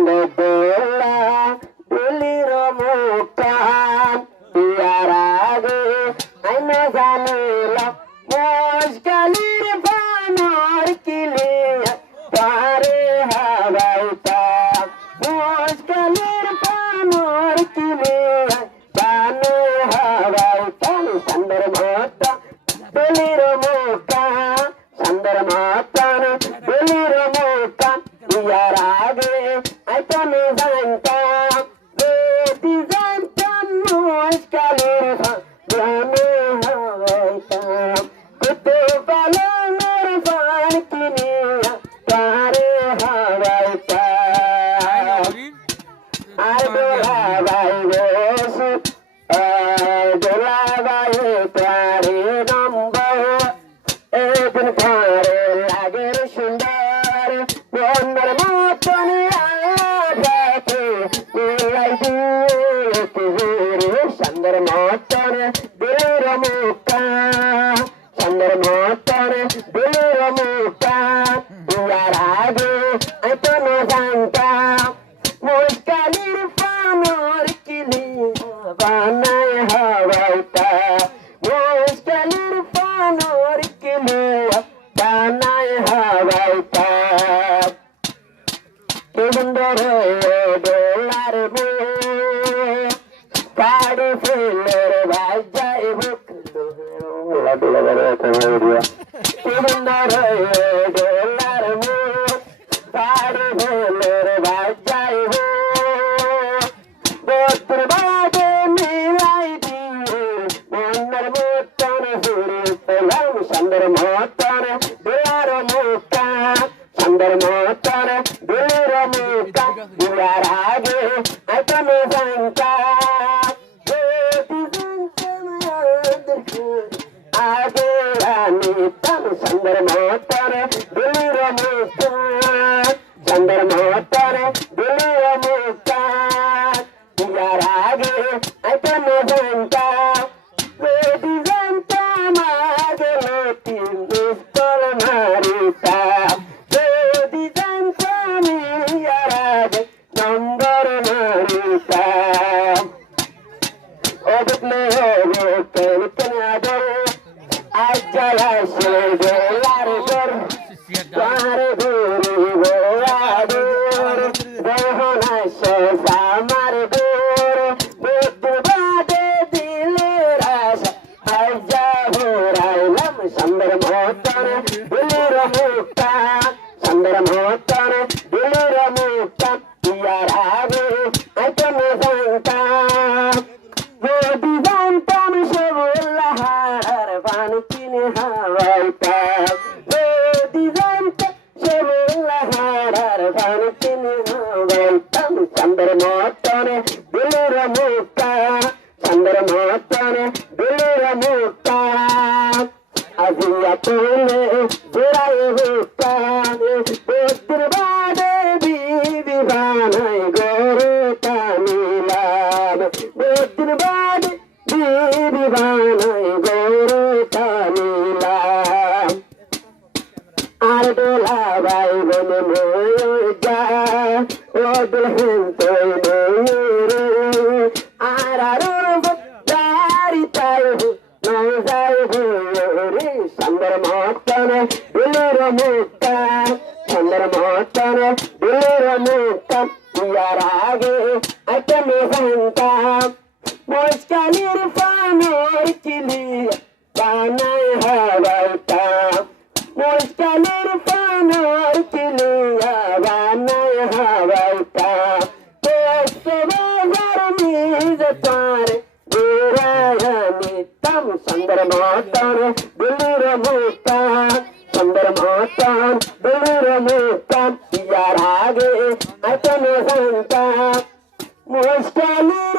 দোলা দিলির মুকান বিয়ার আগে আইনা জানিলা মশকালির বানর কিলিয়া পারে হাওয়াইতা মশকালির বানর কিলিয়া বানে হাওয়াইতা সুন্দর মাতা দিলির মুকান সুন্দর মাতা দিলির মুকান বিয়ার আগে আইতনে জানতা বেটি জানতা মশকালির বানে হাওয়াইতা কত পালনের বান কিনিয়া তারে হাওয়াইতা আর দোলাবাই বসু দোলাবাই তারে নম্বর একদিন পরে লাগের সুন্দর বন্ধর মতন আবাকে মিলাই দিয়ে সুন্দর মতন দিলের মুকা সুন্দর মতন দিলের মুকা ইয়ার আগে আইতন জানতা মুশকালির ফানর কিলি বানায় হাওয়াইতা মুশকালির ফানর কিলি বানায় হাওয়াইতা কি সুন্দর দোলার বো কাড়ে ফুলের বাজাই বুক কি সুন্দর দোলার বো কাড়ে ফুলের বাজাই বস্ত্র বাদে মিলাই দিয়ে মনের মতন হুড়ে পেলাম সুন্দর মতন দোলার মুকা সুন্দর মতন দোলার মুকা ইয়ার আগে আইতনে জানতা আগে আমি তাম সুন্দর মতন দোলার মুকা সুন্দর মতন দোলার মুকা ইয়ার আগে আইতনে জানতা বেটি জানতা মাগে লতি পিস্তল মারিতা বেটি জানতা ইয়ার আগে নম্বর মারিতা ও দেখলে ও কেন কেন আদর আজ জ্বালাসে দোলার দর তার গুরু গোয়াদুর রহনাসে আমার দূর বুদ্ধ বাদে দিলের আশা আজ যাবরাইলাম সুন্দর মতন দিলের মুক্তা সুন্দর মতন দিলের মুক্তা ইয়ার আগে আইতনে জানতা যদি জানতাম সবুল্লাহার পান কিনে হাওয়াইতা যদি জানতাম সবুল্লাহার পান কিনে হাওয়াইতাম সুন্দর মতন দিলের মুক্তা সুন্দর মতন দিলের মুক্তা আজিয়া তুলে জোড়াই হুক্কা পুত্র বাদে বিবি বানাই গরু তামিলাম পুত্র বাদে বিবি বানাই গরু তামিলাম আর দোলাবাই বনে মজা ও দুলহেন তোই ময়ূরে আর আরো দারি তাই নজাই রে সুন্দর মতন দিলের মুক্তা সুন্দর মতন দিলের মুক্তা ইয়ার আগে আইতনে জানতা মুশকালির ফানর কিলিয়া বানায় হাওয়াইতা মুশকালির ফানর কিলিয়া বানায় হাওয়াইতা বাজার নিজ পারে নিতাম সুন্দর মতন দিলের মুক্তা সুন্দর মতন দিলের মুক্তা ইয়ার আগে আইতনে জানতা মুশকালির